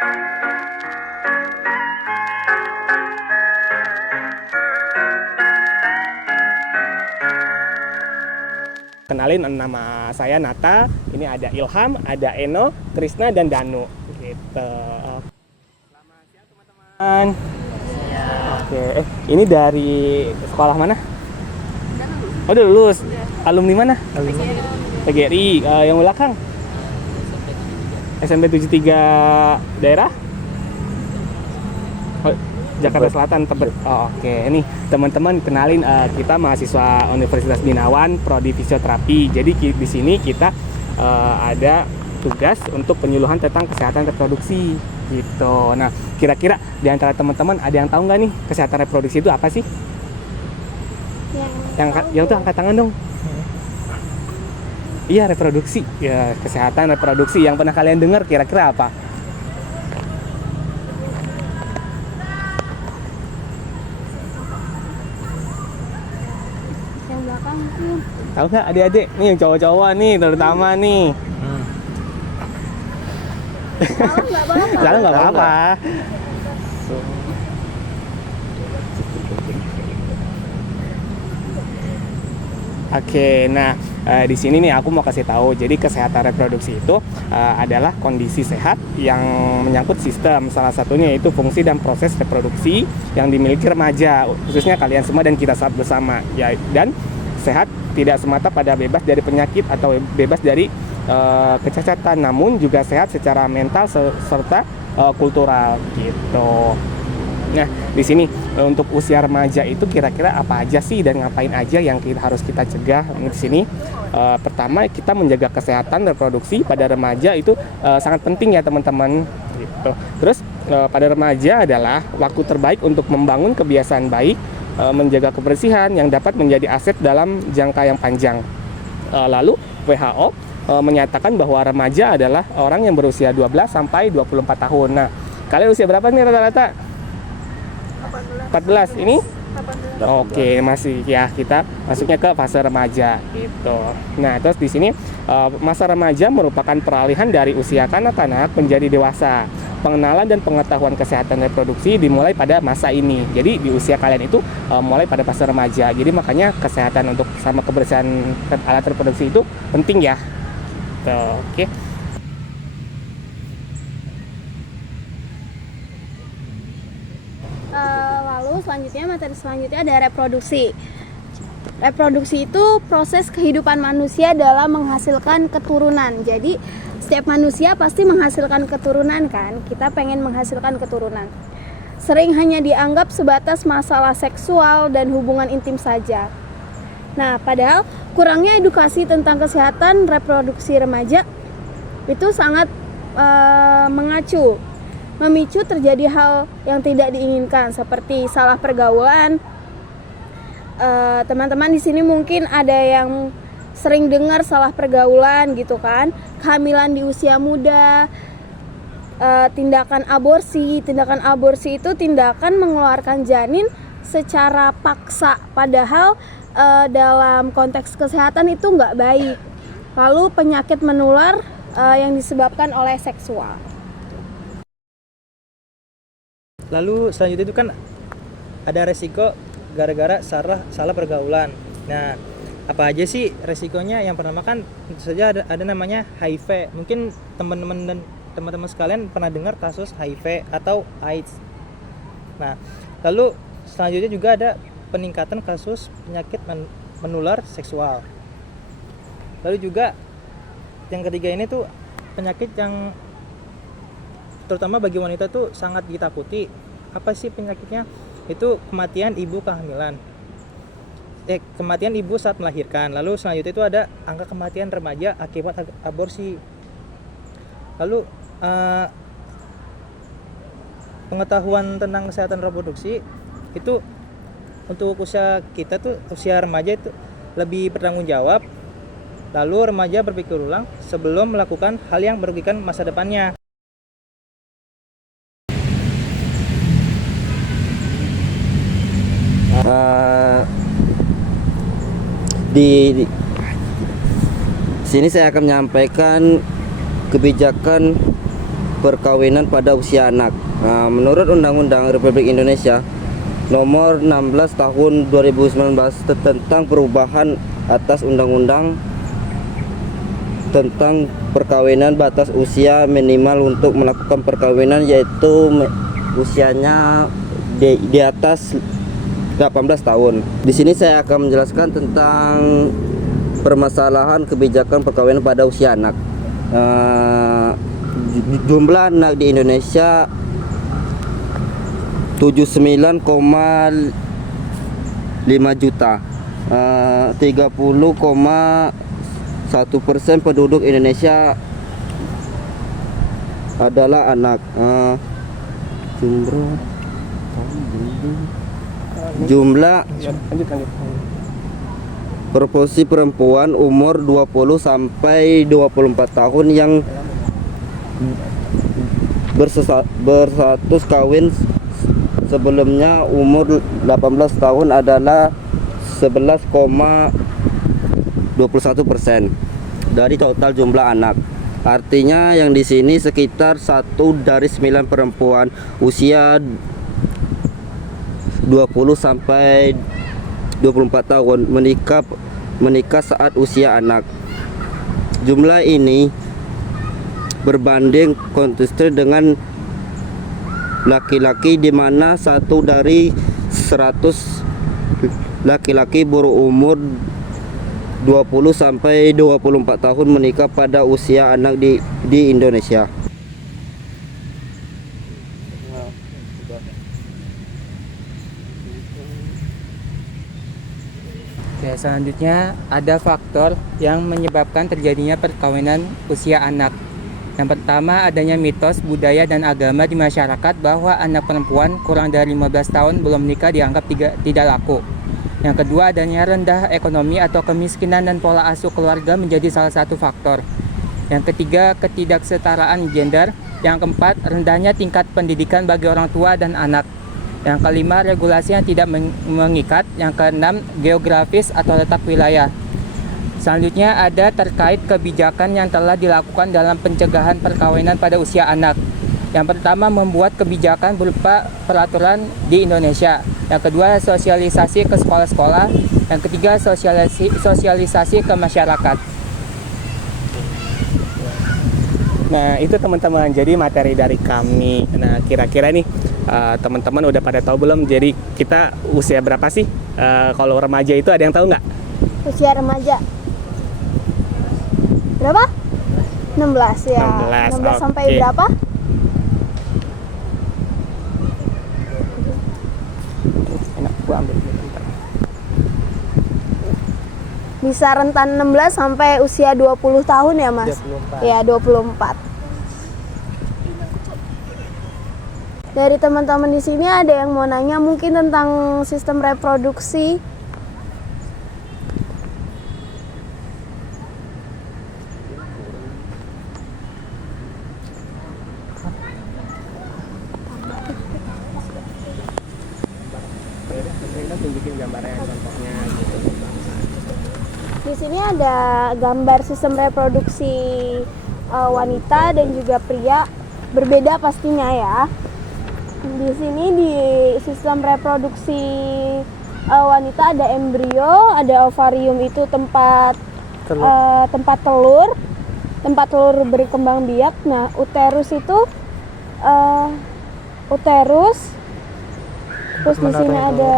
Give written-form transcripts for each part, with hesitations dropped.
Kenalin, nama saya Nata, ini ada Ilham, ada Eno, Krisna, dan Danu gitu. Selamat siang teman-teman. Oke, ini dari sekolah mana? Oh, udah lulus. Alumni mana? PGRI. Yang belakang? SMP 73 daerah? Oh, Jakarta Selatan, Tebet. Oh, oke. Ini teman-teman kenalin, kita mahasiswa Universitas Binawan, prodi fisioterapi. Jadi di sini kita ada tugas untuk penyuluhan tentang kesehatan reproduksi gitu. Nah, kira-kira di antara teman-teman ada yang tahu nggak nih kesehatan reproduksi itu apa sih? Yang tuh angkat tangan dong. Iya, reproduksi. Ya, kesehatan reproduksi yang pernah kalian dengar kira-kira apa? Yang belakang mungkin. Tahu nggak adik-adik? Nih yang cowok-cowok nih terutama nih. Salah nggak apa-apa. Salah nggak apa-apa. Oke, nah di sini nih aku mau kasih tahu. Jadi kesehatan reproduksi itu adalah kondisi sehat yang menyangkut sistem. Salah satunya yaitu fungsi dan proses reproduksi yang dimiliki remaja, khususnya kalian semua dan kita saat bersama. Ya, dan sehat tidak semata pada bebas dari penyakit atau bebas dari kecacatan, namun juga sehat secara mental serta kultural gitu. Nah, di sini untuk usia remaja itu kira-kira apa aja sih dan ngapain aja yang harus kita cegah di sini? Pertama, kita menjaga kesehatan reproduksi pada remaja itu sangat penting ya teman-teman. Gitu. Terus pada remaja adalah waktu terbaik untuk membangun kebiasaan baik, menjaga kebersihan yang dapat menjadi aset dalam jangka yang panjang. Lalu WHO menyatakan bahwa remaja adalah orang yang berusia 12 sampai 24 tahun. Nah, kalian usia berapa nih rata-rata? 14 ini? 18. Oke, masih ya kita masuknya ke fase remaja gitu. Nah, terus di sini masa remaja merupakan peralihan dari usia kanak-kanak menjadi dewasa. Pengenalan dan pengetahuan kesehatan reproduksi dimulai pada masa ini. Jadi di usia kalian itu mulai pada fase remaja. Jadi makanya kesehatan untuk sama kebersihan alat reproduksi itu penting ya. Tuh, oke. Lalu selanjutnya, materi selanjutnya ada reproduksi. Reproduksi itu proses kehidupan manusia dalam menghasilkan keturunan. Jadi setiap manusia pasti menghasilkan keturunan kan? Kita pengen menghasilkan keturunan. Sering hanya dianggap sebatas masalah seksual dan hubungan intim saja. Nah, padahal kurangnya edukasi tentang kesehatan reproduksi remaja itu sangat memicu terjadi hal yang tidak diinginkan seperti salah pergaulan. Teman-teman di sini mungkin ada yang sering dengar salah pergaulan gitu kan, kehamilan di usia muda, tindakan aborsi. Tindakan aborsi itu tindakan mengeluarkan janin secara paksa, padahal dalam konteks kesehatan itu nggak baik. Lalu penyakit menular yang disebabkan oleh seksual. Lalu selanjutnya itu kan ada resiko gara-gara salah pergaulan. Nah, apa aja sih resikonya? Yang pertama kan tentu saja ada namanya HIV. Mungkin teman-teman sekalian pernah dengar kasus HIV atau AIDS. Nah, lalu selanjutnya juga ada peningkatan kasus penyakit menular seksual. Lalu juga yang ketiga ini tuh penyakit yang terutama bagi wanita tuh sangat ditakuti. Apa sih penyakitnya? Itu kematian ibu kehamilan. Kematian ibu saat melahirkan. Lalu selanjutnya itu ada angka kematian remaja akibat aborsi. Lalu pengetahuan tentang kesehatan reproduksi itu untuk usia kita tuh, usia remaja itu lebih bertanggung jawab. Lalu remaja berpikir ulang sebelum melakukan hal yang merugikan masa depannya. Di sini saya akan menyampaikan kebijakan perkawinan pada usia anak. Nah, menurut Undang-Undang Republik Indonesia Nomor 16 Tahun 2019 tentang perubahan atas Undang-Undang tentang perkawinan, batas usia minimal untuk melakukan perkawinan yaitu usianya di atas 18 tahun. Di sini saya akan menjelaskan tentang permasalahan kebijakan perkawinan pada usia anak. Jumlah anak di Indonesia 79,5 juta. 30,1% penduduk Indonesia adalah anak. Jumlah Ya, lanjut. proporsi perempuan umur 20 sampai 24 tahun yang berstatus kawin sebelumnya umur 18 tahun adalah 11,21% dari total jumlah anak. Artinya yang di sini sekitar 1 dari 9 perempuan usia 20 sampai 24 tahun menikah saat usia anak. Jumlah ini berbanding kontras dengan laki-laki di mana 1 dari 100 laki-laki berumur 20 sampai 24 tahun menikah pada usia anak di Indonesia. Ya, selanjutnya ada faktor yang menyebabkan terjadinya perkawinan usia anak. Yang pertama, adanya mitos budaya dan agama di masyarakat bahwa anak perempuan kurang dari 15 tahun belum menikah dianggap tidak laku. Yang kedua, adanya rendah ekonomi atau kemiskinan dan pola asuh keluarga menjadi salah satu faktor. Yang ketiga, ketidaksetaraan gender. Yang keempat, rendahnya tingkat pendidikan bagi orang tua dan anak. Yang kelima, regulasi yang tidak mengikat. Yang keenam, geografis atau letak wilayah. Selanjutnya ada terkait kebijakan yang telah dilakukan dalam pencegahan perkawinan pada usia anak. Yang pertama, membuat kebijakan berupa peraturan di Indonesia. Yang kedua, sosialisasi ke sekolah-sekolah. Yang ketiga, sosialisasi ke masyarakat. Nah, itu teman-teman, jadi materi dari kami. Nah, kira-kira nih teman-teman udah pada tahu belum? Jadi kita usia berapa sih? Kalau remaja itu ada yang tahu nggak? Usia remaja berapa? 16 ya. 16 sampai oke. berapa? Enak, gua ambil dulu bentar. Bisa rentan 16 sampai usia 20 tahun ya, Mas? 24. Ya, 24. Dari teman-teman di sini ada yang mau nanya mungkin tentang sistem reproduksi. Kita tunjukin gambarnya contohnya gitu. Di sini ada gambar sistem reproduksi wanita dan juga pria, berbeda pastinya ya. Di sini di sistem reproduksi wanita ada embrio, ada ovarium itu tempat telur berkembang biak. Nah, uterus itu uterus. Terus di sini ada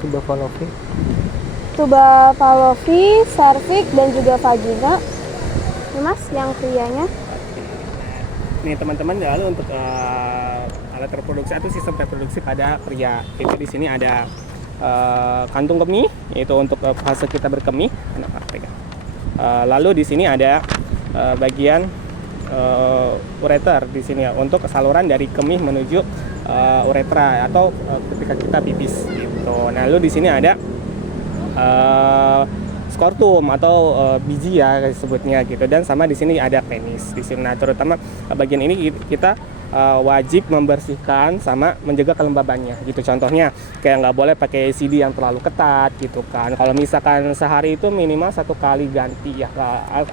tuba fallopi, serviks dan juga vagina. Ini Mas, yang prianya. Nih teman-teman, lalu untuk alat reproduksi atau sistem reproduksi pada pria itu di sini ada kantung kemih, yaitu untuk fase kita berkemih. Lalu di sini ada bagian ureter di sini ya, untuk saluran dari kemih menuju uretra atau ketika kita pipis gitu. Nah, lalu di sini ada skortum atau biji ya sebutnya gitu, dan sama di sini ada penis di sini. Nah, terutama bagian ini kita wajib membersihkan sama menjaga kelembabannya gitu. Contohnya kayak nggak boleh pakai CD yang terlalu ketat gitu kan. Kalau misalkan sehari itu minimal 1 kali ganti ya,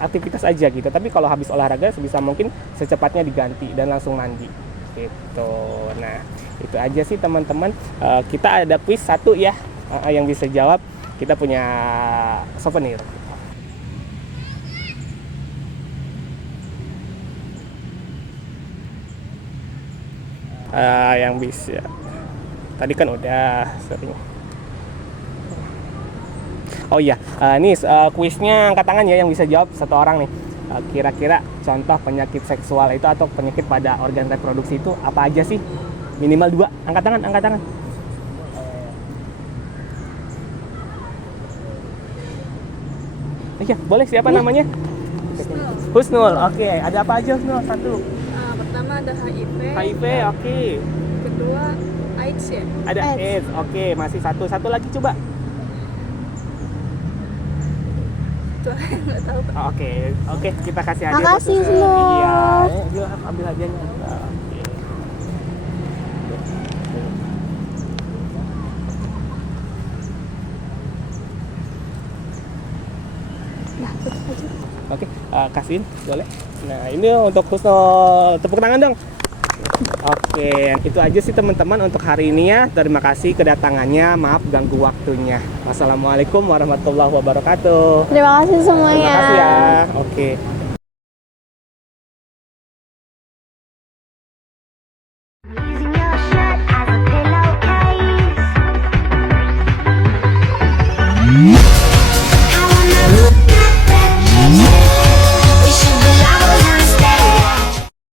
aktivitas aja gitu. Tapi kalau habis olahraga sebisa mungkin secepatnya diganti dan langsung mandi gitu. Nah itu aja sih teman-teman. Kita ada quiz 1 ya, yang bisa jawab kita punya souvenir. Yang bisa tadi kan udah sering. Oh iya, ini kuisnya angkat tangan ya yang bisa jawab 1 orang nih. Kira-kira contoh penyakit seksual itu atau penyakit pada organ reproduksi itu apa aja sih? Minimal 2. Angkat tangan, angkat tangan. Iya, boleh, siapa namanya? Husnul. Oke, ada apa aja Husnul? 1. Pertama ada HIV, HIV, oke. kedua AIDS ya. Ada AIDS, oke. Masih 1 lagi coba. Itu nggak tahu. Oke, kita kasih hadiah. Makasih, buat Husnul. Iya, yuk ambil hadiahnya. Oke. Oke, kasihin boleh. Nah ini untuk Husnul, tepuk tangan dong. Oke, itu aja sih teman-teman untuk hari ini ya. Terima kasih kedatangannya, maaf ganggu waktunya. Wassalamualaikum warahmatullahi wabarakatuh. Terima kasih semuanya. Terima kasih ya. Oke.